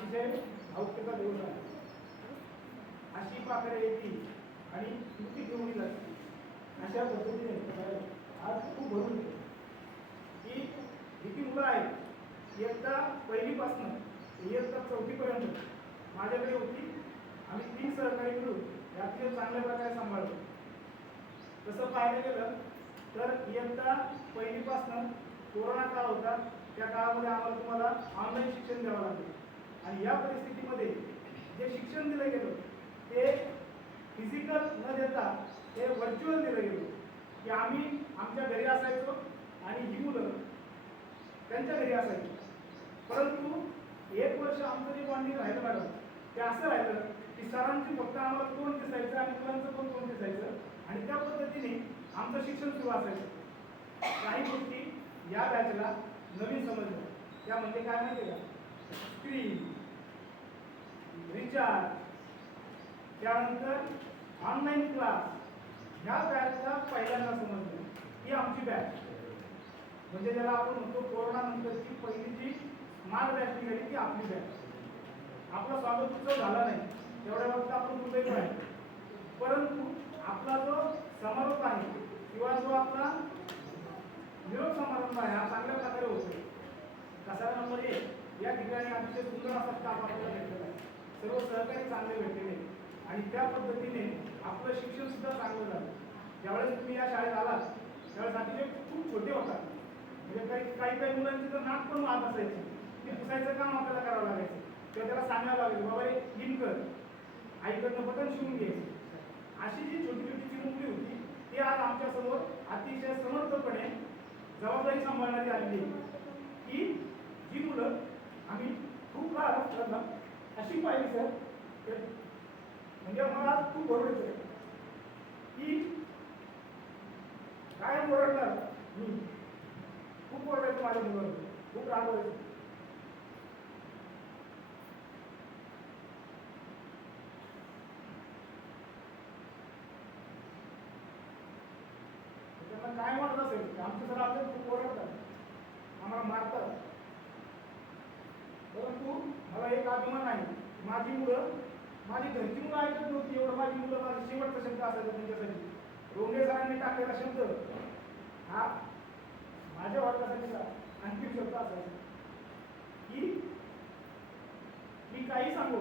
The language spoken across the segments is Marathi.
अतिशय औक्यता देऊ आहे. अशी पाखरे येतील आणि कृती घेऊन जाते अशा. पद्धतीने आज खूप भरून येते की किती मुलं आहेत एकदा पहिलीपासनं इयत्ता चौथीपर्यंत माझ्याकडे होती. आम्ही तीन सहकारी मिळून हे चांगल्या प्रकारे सांभाळतो तसं पाहायला गेलं तर इयत्ता पहिलीपासनं कोरोना काळ होता. त्या काळामध्ये आम्हाला तुम्हाला ऑनलाईन शिक्षण द्यावं लागेल. आणि या परिस्थितीमध्ये जे शिक्षण दिलं गेलं ते फिजिकल न देता ते व्हर्च्युअल दिलं गेलं. की आम्ही आमच्या घरी असायचो आणि ही मुलं त्यांच्या घरी असायची. परंतु एक वर्ष आमचं जे बॉन्डिंग राहिलं मॅडम ते असं राहिलं की सरांची फक्त आम्हाला कोण दिसायचं आणि मुलांचं पण कोण दिसायचं आणि त्या पद्धतीने आमचं शिक्षण सुरू असायचं. काही गोष्टी या बॅचला नवीन समजलं त्या म्हणजे काय माहिती का? स्क्रीन रिचार्ज त्यानंतर ऑनलाईन क्लास ह्या बॅचला पहिल्यांदा समजलं ही आमची बॅच म्हणजे ज्याला आपण म्हणतो कोरोना नंतरची पहिली जी स्मार्ट बॅच निघाली ती आपली बॅच आपला स्वागत उत्सव झाला नाही तेवढ्या फक्त आपण दुर्दैव आहे. परंतु आपला जो समारोप आहे किंवा जो आपला निरोप समारंभ आहे हा चांगल्या प्रकारे होतो कसा नंबर एक? या ठिकाणी अतिशय सुंदर असा स्टाफ आपल्याला भेटलेला आहे. सर्व सहकारी चांगले भेटलेले आणि त्या पद्धतीने आपलं शिक्षण सुद्धा चांगलं झालं. ज्यावेळेस तुम्ही या शाळेत आलात त्यावेळेस अतिशय खूप छोटे होतात. म्हणजे काही काही काही मुलांची तर नाक पण वाहत असायची. ते पुसायचं काम आपल्याला करावं लागायचं. किंवा त्याला सांगावं लागेल बाबा हे हिम कर. आईकडनं बटन शिवून घे. अशी जी छोटी छोटी चिमुकली होती ती आज आमच्यासमोर अतिशय समर्थपणे जबाबदारी सांभाळण्यात आलेली आहे. की जी मुलं खूप अशी पाहिली सर म्हणजे मला आज खूप बरोबर की काय ओरडणार मी. खूप ओरडायचं माझ्या मुलावर खूप राग व्हायचं त्यांना काय वाटत असेल की सर आपले खूप ओरडतात. आम्हाला मारतात. परंतु मला एक अभिमान आहे माझी मुलं माझी घरची मुलं ऐकत नव्हती एवढं माझी मुलं माझा शेवटचा शब्द असायचा त्यांच्यासाठी. रोंगे सरांनी टाकलेला शब्द हा माझ्या वर्गासाठी अंतिम शब्द असायचा. की मी काही सांगू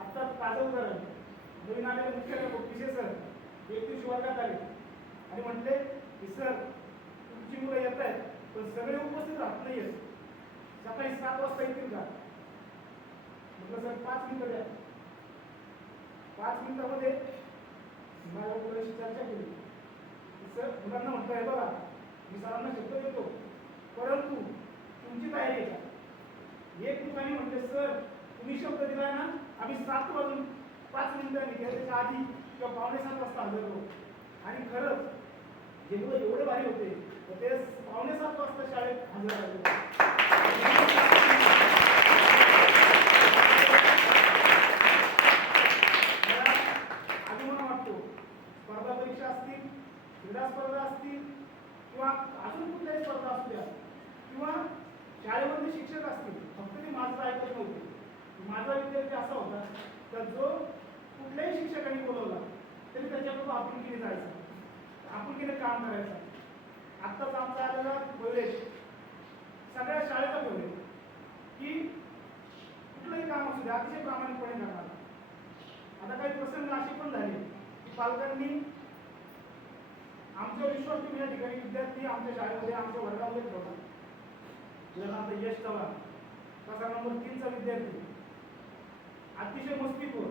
आत्ता ताजं उदाहरण. नवीन आलेले मुख्याध्यापक पिसे सर एक दिवशी वर्गात आले. आणि म्हटले की सर तुमची मुलं येत आहेत पण सगळे उपस्थित राहत नाही सकाळी सात वाजता येतील म्हटलं सर पाच मिनिटं द्या. पाच मिनिटामध्ये माझ्या मुलाशी चर्चा केली. सर मुलांना म्हटलं आहे बघा मी सरांना शब्द देतो परंतु तुमची तयारी आहे एक ठिकाणी म्हटले सर तुम्ही शब्द दिलाय ना आम्ही सात वाजून पाच मिनिटांनी त्याच्या आधी किंवा पावणे सात वाजता हजर होतो आणि खरंच जे मुलं एवढे भारी होते तर ते पावणे सात वाजता शाळेत हजर राहिले मला अभिमान वाटतो स्पर्धा परीक्षा असतील क्रीडा स्पर्धा असतील किंवा अजून कुठल्याही स्पर्धा असू द्या किंवा शाळेमध्ये शिक्षक असतील फक्त ते माझं ऐकत नव्हते माझा विद्यार्थी असा होता तर जो कुठल्याही शिक्षकांनी बोलवला तरी त्याच्याबरोबर आपुलकीने जायचं आपुलकीने काम करायचं आत्ताच आमचा आलेला प्रवेश सगळ्या शाळेचा प्रवेश की कुठलंही काम असू द्या अतिशय प्रामाणिकपणे करणार आता काही प्रसंग असे पण झाले की पालकांनी आमचा विश्वास तुम्ही या ठिकाणी विद्यार्थी आमच्या शाळेमध्ये आमच्या वर्गामध्ये ठेवला उदाहरणार्थ यश चव्हाण कसा नंबर तीनचा विद्यार्थी. अतिशय मस्तीखोर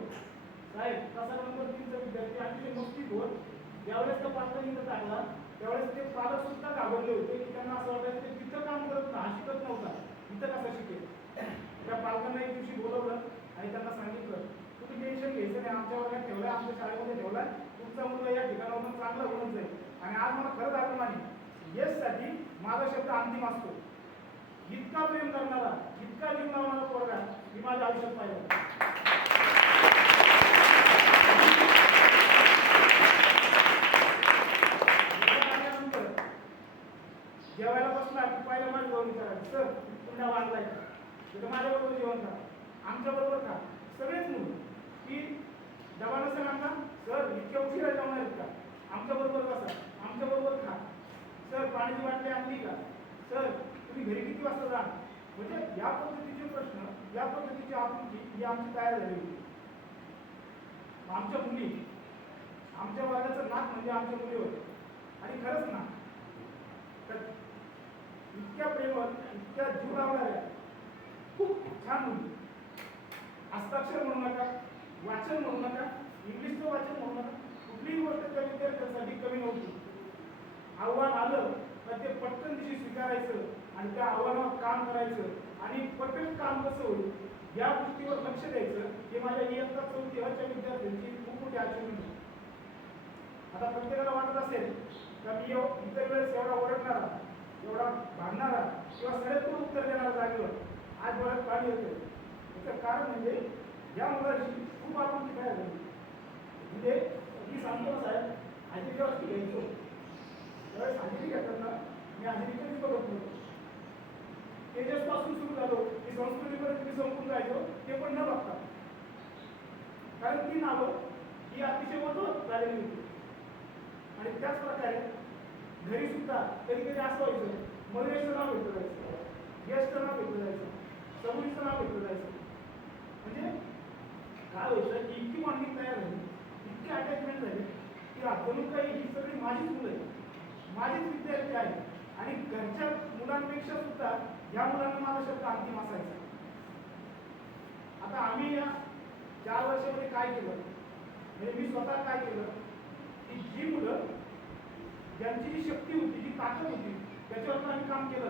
साहेब कसा नंबर तीनचा विद्यार्थी अतिशय मस्तीखोर ज्यावेळेस त्या पालकांनी इथं टाकला त्यावेळेस ते पालक सुद्धा घाबरले होते की त्यांना असं वाटायचं ते तिथं काम करत हा शिकत नव्हता. इथं कसं शिकेल? त्या पालकांना एक दिवशी बोलवलं आणि त्यांना सांगितलं तुम्ही टेन्शन घ्यायचं नाही आमच्या वर्गात ठेवलं आमच्या शाळेमध्ये ठेवलाय. तुमचा मुलगा या ठिकाणावरून चांगला होऊन जाईल. आणि आज मला खरंच अभिमान आहे येससाठी माझा शब्द अंतिम असतो. इतका प्रेम करणारा इतका जीव लावणारा पोरगा मी माझ्या आयुष्यात पाहिजे जेवायला बसला की पहिला माझ्या जाऊन विचारायचं सर पुन्हा वाढलाय तिथं माझ्याबरोबर जेवण करा आमच्याबरोबर का खा. सगळेच मुलं की डबा नसेल आणला? सर इतक्या उशिरा जेवणार आहेत का आमच्या बरोबर बसा. आमच्या बरोबर खा. सर पाण्याची बाटली आणली का? सर तुम्ही घरी किती वाजता जा? म्हणजे या पद्धतीचे प्रश्न या पद्धतीची आपुलकी ही आमची तयार झाली होती. आमच्या मुली आमच्या वर्गाचं नाक म्हणजे आमच्या मुली होते आणि खरंच ना तर इतक्या प्रेमळ इतक्या जीव लावणाऱ्या खूप छान मुली. हस्ताक्षर म्हणू नका वाचन म्हणू नका इंग्लिशचं वाचन होणं कुठलीही गोष्ट त्या विद्यार्थ्यांसाठी कमी नव्हती. आव्हान आलं तर ते पटकन दिशी स्वीकारायचं आणि त्या आव्हानावर काम करायचं. आणि पटकन काम कसं होईल? या गोष्टीवर लक्ष द्यायचं हे माझ्या इयत्ता चौथी हच्या विद्यार्थ्यांची खूप मोठी अचीवमेंट आहे आता प्रत्येकाला वाटत असेल तर मी इतर वेळेस एवढा ओरडणारा एवढा भांडणारा किंवा सडेतोड उत्तर देणारा जागेवर आज मला पाणी येतं याचं कारण म्हणजे या मुलाची खूप आपण काय झाली म्हणजे मी सांगतो ना साहेब आधी जेव्हा घ्यायचो त्यावेळेस हजेरी घेताना मी हजेरी कधीच बघत नव्हतो तेजस सुरू झालो की संस्कृतीपर्यंत मी संपून जायचो ते पण न बघता. कारण ती नावं ही अतिशय महत्त्व झालेली होती. आणि त्याच प्रकारे घरी सुद्धा कधी कधी असं व्हायचं मयुरेशचं नाव घेतलं जायचं यशचं नाव घेतलं जायचं सबुरीचं नाव घेतलं जायचं. म्हणजे काय व्हायचं की इतकी मांडणी तयार झाली. इतकी अटॅचमेंट झाली की जणू काही ही सगळी माझीच मुलं आहेत. माझीच विद्यार्थी आहेत. आणि घरच्या मुलांपेक्षा सुद्धा या मुलांना माझा शब्द अंतिम असायचा. आता आम्ही या चार वर्षामध्ये काय केलं? म्हणजे मी स्वतः काय केलं? की जी मुलं ज्यांची जी शक्ती होती जी ताकद होती त्याच्यावर तर आम्ही काम केलं.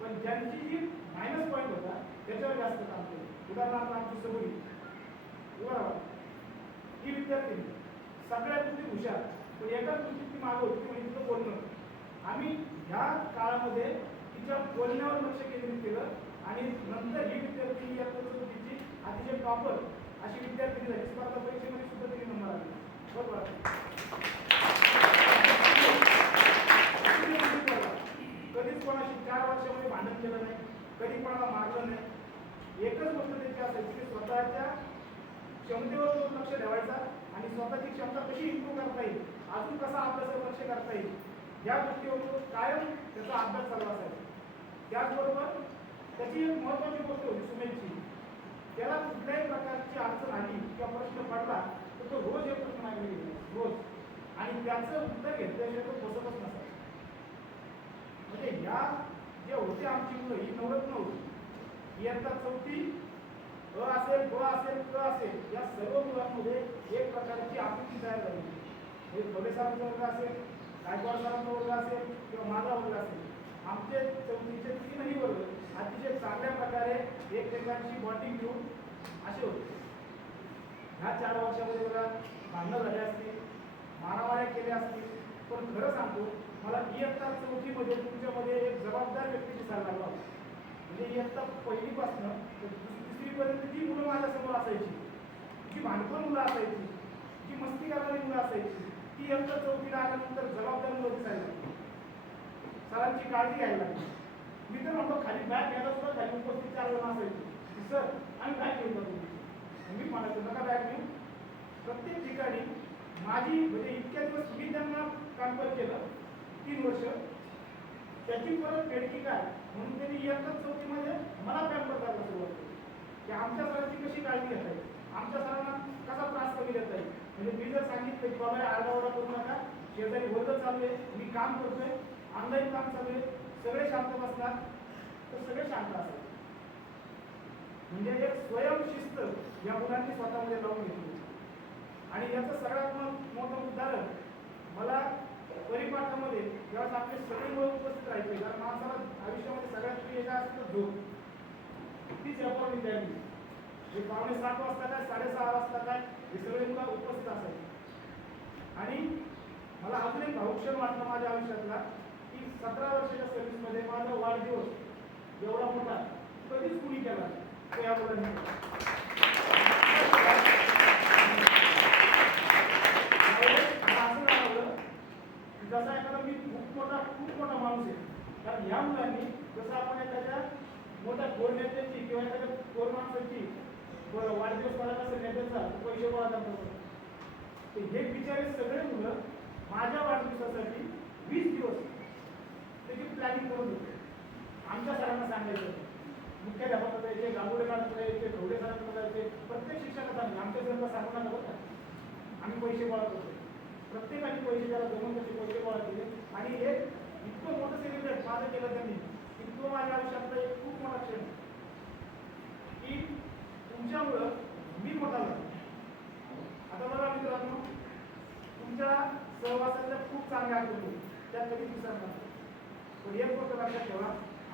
पण ज्यांची जी मायनस पॉईंट होता त्याच्यावर जास्त काम केलं. उदाहरणार्थ आमची सवयी बरोबर ही विद्यार्थी. सगळ्यात गोष्टी हुशार. पण एकाच गोष्टीत ती मागं होती म्हणजे तिचं बोलणं आम्ही ह्या काळामध्ये तिच्या बोलण्यावर लक्ष केंद्रित केलं आणि नंतर ही विद्यार्थी या तिची अतिशय प्रॉपर अशी विद्यार्थी झाली. स्पर्धा परीक्षेमध्ये सुद्धा तिने नंबर आले बरोबर? कधीच कोणाशी चार वर्षामध्ये भांडण केलं नाही कधी कोणाला मारलं नाही. एकच गोष्ट त्याची असायची की स्वतःच्या क्षमतेवर लक्ष ठेवायचा आणि स्वतःची क्षमता कशी इम्प्रूव्ह करता येईल? अजून कसा अभ्यासावर लक्ष करता येईल? या गोष्टीवर कायम त्याचा अभ्यास चालू असायचा. त्याचबरोबर त्याची एक महत्वाची गोष्ट होती सुमेलची त्याला कुठल्याही प्रकारची अडचण आली किंवा प्रश्न पडला तर तो रोज एक प्रश्न मागणी रोज. आणि त्याचं उत्तर घेतल्याशिवाय तो बसतच नसायचा. म्हणजे ह्या जे होते आमची मुलं ही नवरत्न होती. इयत्ता चौथी अ असेल ब असेल क असेल या सर्व मुलांमध्ये एक प्रकारची आकृती तयार झाली. हे ढोले सरांचा वर्ग असेल गायकवाड सरांचा वर्ग असेल किंवा माझा वर्ग असेल. आमचे चौथीचे तीनही वर्ग अतिशय चांगल्या प्रकारे एकमेकांची बॉटिंग घेऊन असे होते. ह्या चार वर्षामध्ये बघा भांडणं झाले असतील मारामाऱ्या केल्या असतील. पण खरं सांगतो मला इयत्ता चौथीमध्ये तुमच्यामध्ये एक जबाबदार व्यक्ती दिसायला लागला होता. म्हणजे इयत्ता पहिलीपासनं ते पर्यंत जी मुलं माझ्यासमोर असायची जी भांडखोर मुलं असायची जी मस्ती करणारी मुलं असायची ती इयत्ता चौथीला आल्यानंतर जबाबदार मुलं दिसायला सरांची काळजी घ्यायला लागली. मी तर म्हणतो खाली बॅग घ्यायला सुद्धा खाली उपस्थित चार जण असायचे. सर आम्ही बॅग घेऊन जातो. मी म्हणायचो नका बॅग घेऊ. प्रत्येक ठिकाणी माझी म्हणजे इतक्या दिवस मी त्यांना कॅम्पर केलं तीन वर्ष. त्याची परत फेडकी काय? म्हणून त्यांनी इयत्ता चौथीमध्ये मला पॅम्पर करायला सुरुवात केली की आमच्या सरांची कशी काळजी घेता येईल? आमच्या सरांना कसा त्रास कमी देता येईल? म्हणजे मी जर सांगितलं की बाबा आरडाओरडा करू नका शेजारी वर्ग चालू आहे मी काम करतोय ऑनलाईन काम चालू आहे सगळे शांत बसणार तर सगळे शांत असतात म्हणजे एक स्वयंशिस्त या मुलांनी स्वतःमध्ये लावून घेतली. आणि याचं सगळ्यात मोठं उदाहरण मला परिपाठामध्ये जेव्हा आपले सगळे मुलं उपस्थित राहायचे कारण माणसाला आयुष्यामध्ये सगळ्यात प्रिय काय असतं झोप तीच रेकॉर्ड द्यायची हे पावणे सात वाजता काय साडेसहा वाजता काय हे सगळे मुला उपस्थित असायचे आणि मला अजून एक भाऊक्षण वाटलं माझ्या आयुष्यातला की सतरा वर्षाच्या सर्व्हिसमध्ये माझा वाढदिवस एवढा मोठा कधीच कुणी केला नाही. तो या मुलांनी असं जाणवलं की जसा एखादा मी खूप मोठा खूप मोठा माणूस आहे कारण या मुलांनी जसं आपण एखाद्या मोठ्या थोर नेत्याची किंवा एखाद्या थोर बरं वाढदिवस कोणाला असेल त्यांचा पैसे गोळा करतात ते हे बिचारे सगळे मुलं माझ्या वाढदिवसासाठी वीस दिवस त्याची प्लॅनिंग करून होते आमच्या सरांना सांगायचं. मुख्याध्यापकाला यायचे गांगुडे मॅडमकडे यायचे ढोडे सरांना जायचे प्रत्येक शिक्षकाचा आमच्या सरला सांगू नका बरं का आम्ही पैसे गोळा करतो प्रत्येकाने पैसे त्याला जमून त्याचे पैसे गोळा केले आणि हे इतकं मोठं सेलिब्रेट माझं केलं त्यांनी. इतकं माझ्या आयुष्यातलं एक खूप मोठा क्षण. आहे. तुमच्यामुळं मी मोठा झालो आता बघा मित्रांनो तुमच्या सहवासातल्या खूप चांगल्या आठवणी त्या कधी विसरणार पण एक गोष्ट लक्षात ठेवा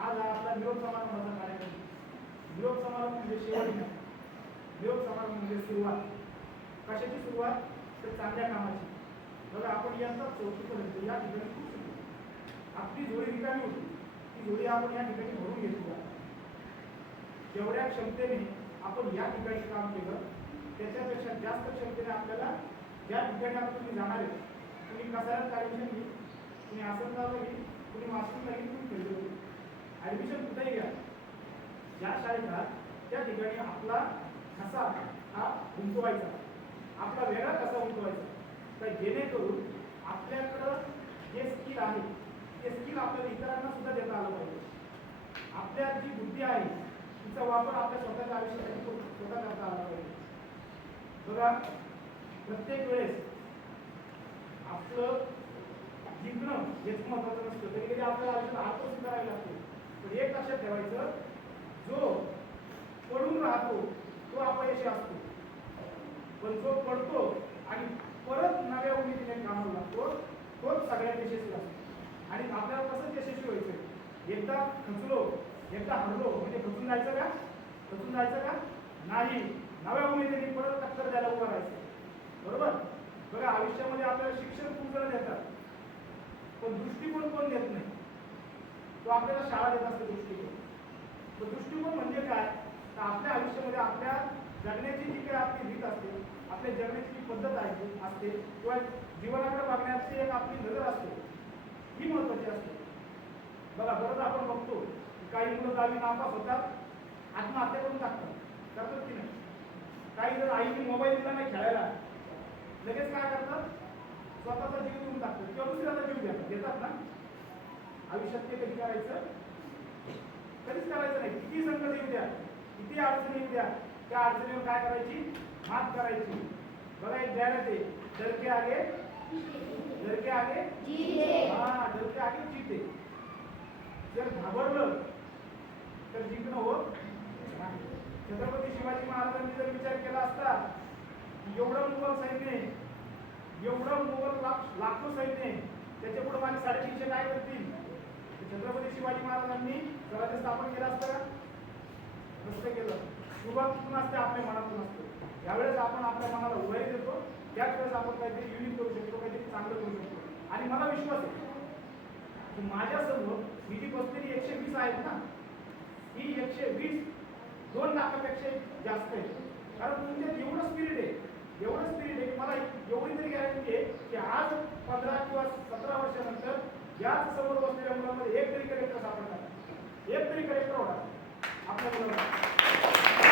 आज हा आपला निरोप समारंभाचा कार्यक्रम निरोप समारंभ म्हणजे शेवट नाही. निरोप समारंभ म्हणजे सुरुवात. कशाची सुरुवात? तर चांगल्या कामाची. बघा आपण यंदा चौथीपर्यंत या ठिकाणी खूप शिकलो आपली जोडी रिकामी होती. ती जोडी आपण या ठिकाणी भरून घेतली. जेवढ्या क्षमतेने आपण या ठिकाणी काम केलं त्याच्यापेक्षा जास्त क्षमतेने आपल्याला ज्या ठिकाणी आपण तुम्ही जाणार आहे तुम्ही कसाऱ्यात ॲडमिशन घे तुम्ही आसनगावला घे तुम्ही वाशिमला घे तुम्ही खेळतो ॲडमिशन कुठेही घ्या. ज्या शाळेत त्या ठिकाणी आपला ठसा हा उंचवायचा आपला वेगळा कसा उंचवायचा तर जेणेकरून आपल्याकडं जे स्किल आहे ते स्किल आपल्याला इतरांना सुद्धा देता आलं पाहिजे. आपल्या जी बुद्धी आहे तिचा वापर आपल्या स्वतःच्या आयुष्यासाठी स्वतः करता आला पाहिजे. बघा प्रत्येक वेळेस आपलं जिंकणं हेच महत्वाचं नसतं. तरी कधी आपल्या आयुष्यात आत्मसिद्ध करावी लागते. पण एक लक्षात ठेवायचं जो पडून राहतो तो अपयशी असतो. पण जो पडतो आणि परत नव्या उमेदीने कामाला लागतो तोच सगळ्यात यशस्वी असतो. आणि आपल्याला कसं यशस्वी व्हायचं एकदा खचलो एकदा हरलो म्हणजे खचून जायचं का? खचून जायचं का? नाही. नव्या उमेदीने परत टक्कर द्यायला उभं राहायचं. बरोबर? बघा आयुष्यामध्ये आपल्याला शिक्षण खूप जण देतात. पण दृष्टिकोन कोण देत नाही? तो आपल्याला शाळा देत असतो दृष्टिकोन. तो दृष्टिकोन म्हणजे काय? तर आपल्या आयुष्यामध्ये आपल्या जगण्याची जी काही आपली रीत असते आपल्या जगण्याची जी पद्धत आहे असते किंवा जीवनाकडे बघण्याची एक आपली नजर असते ही महत्वाची असते. बघा बरंच आपण बघतो काही मुलं दहावी नापास होतात आत्महत्या करून टाकतात करतात की नाही? काही जर आईने मोबाईल दिला नाही खेळायला. लगेच काय करतात? स्वतःचा जीव देऊन टाकतात. किंवा दुसऱ्याचा जीव देतात देतात ना? आयुष्यात ते कधी करायचं? कधीच करायचं नाही. किती संकट येऊ द्या किती अडचणी येऊ द्या त्या अडचणीवर काय करायची? मात करायची. बघा एक जाहिरात आहे. डर के आगे डर के आगे हा डर के आगे जीते जर घाबरलं तर जिंकणं होत छत्रपती शिवाजी महाराजांनी जर विचार केला असता एवढं मुघल सैन्य एवढं मुघल लाख लाखो सैन्य आहे, त्याच्या पुढे माझे साडेतीनशे काय करतील? छत्रपती शिवाजी महाराजांनी स्वराज्य स्थापन केलं असतं नसतं केलं. सुरुवात कुठून असते? आपल्या मनातून असते. यावेळेस आपण आपल्या मनाला उभारी देतो. त्याच वेळेस आपण काहीतरी युनिक करू शकतो काहीतरी चांगलं करू शकतो. आणि मला विश्वास आहे की माझ्यासमोर मी जी बसलेली एकशे वीस आहेत ना ही एकशे वीस दोन लाखापेक्षा जास्त आहे. कारण तुमच्यात एवढं स्पिरिट आहे. एवढं स्पिरिट आहे मला एवढी तरी गॅरंटी आहे की आज पंधरा किंवा सतरा वर्षानंतर याच समोर बसलेल्या मुलांमध्ये एक तरी कलेक्टर सापडणार एक तरी कलेक्टर होणार आपल्या मुलांना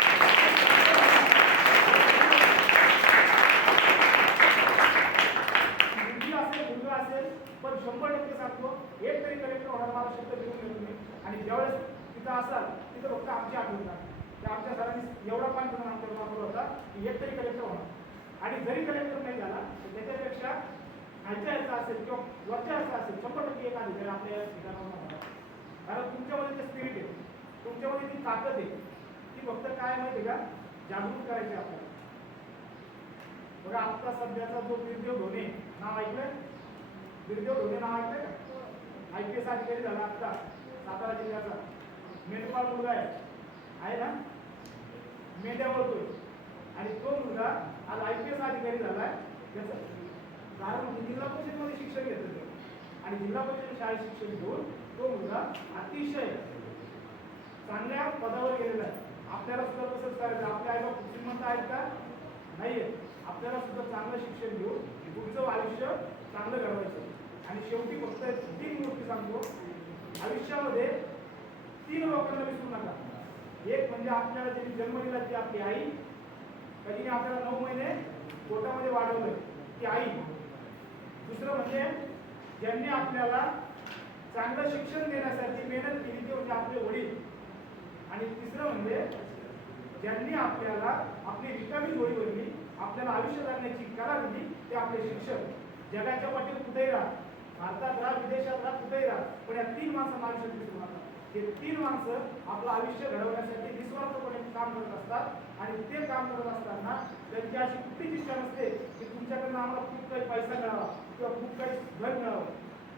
असेल पण शंभर टक्के सांगतो एक तरी कलेक्टर होणार मला शब्द घेऊन घेतो आणि ज्यावेळेस तिथं असाल तिथं फक्त आमची येणार त्या आमच्या सरांनी एवढा पान करून आमच्यावर वापरला होता की एक तरी कलेक्टर होणार. आणि जरी कलेक्टर नाही झाला तर त्याच्यापेक्षा खालच्या ह्याचा असेल किंवा वरच्या ह्याचा असेल शंभर टक्के एक अधिकारी आपल्या ठिकाणावर होणार कारण तुमच्यामध्ये जे स्पिरिट आहे तुमच्यामध्ये जी ताकद आहे ती फक्त काय माहिती का? जागृत करायची आपल्याला. बघा आता सध्याचा जो बिरदेव ढोणे नाव ऐकलंय? बिरदेव ढोणे नाव ऐकलंय का? आय पी एस अधिकारी झाला आत्ता सातारा जिल्ह्याचा. मेंढपाळ मुलगा आहे. आहे ना? मेंढ्या वळतोय. आणि तो मुलगा आज आय पी एस अधिकारी झालाय. त्याचं कारण म्हणजे जिल्हा परिषदेमध्ये शिक्षण घेतलं आणि जिल्हा परिषद शाळेत शिक्षण घेऊन तो मुलगा अतिशय चांगल्या पदावर गेलेला आहे. आपल्याला सुद्धा तसंच करायचं आपल्या आई बाप श्रीमंत आहेत का? नाहीये. आपल्याला सुद्धा चांगलं शिक्षण घेऊन पुढचं आयुष्य चांगलं घडवायचं आणि शेवटी फक्त तीन गोष्टी सांगतो. आयुष्यामध्ये तीन लोकांना विसरू नका. एक म्हणजे आपल्याला ज्यांनी जन्म दिला ती आपली आई कधीने आपल्याला नऊ महिने पोटामध्ये वाढवलं ती आई. दुसरं म्हणजे ज्यांनी आपल्याला चांगलं शिक्षण देण्यासाठी मेहनत केली ते म्हणजे आपले वडील. आणि तिसरं म्हणजे ज्यांनी आपल्याला आपली रिकामी गोळी बनली आपल्याला आयुष्य जगण्याची कला दिली ते आपले शिक्षक. जगाच्या पाठीत कुठेही राहा. भारतात राहा विदेशात राहा कुठेही राहा. पण या तीन माणसांना आयुष्यात दिसून राहतात हे तीन माणसं आपलं आयुष्य घडवण्यासाठी निस्वार्थपणे काम करत असतात आणि ते काम करत असताना त्यांची अशी कुठलीच इच्छा नसते की तुमच्याकडनं आम्हाला खूप काही पैसा मिळावा किंवा खूप काही घर मिळावं.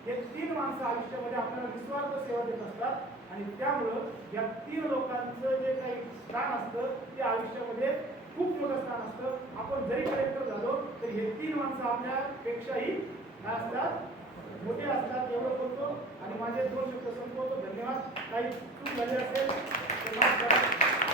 हे तीन माणसं आयुष्यामध्ये आपल्याला निस्वार्थ सेवा देत असतात आणि त्यामुळं या तीन लोकांचं जे काही स्थान असतं ते आयुष्यामध्ये खूप मोठं स्थान असतं. आपण जरी कलेक्टर झालो तर हे तीन माणसं आपल्यापेक्षाही काय असतात. मोठे असतात एवढं बोलतो आणि माझे दोन शब्द संपवतो. धन्यवाद. काही चूक झाली असेल तर माफ करा.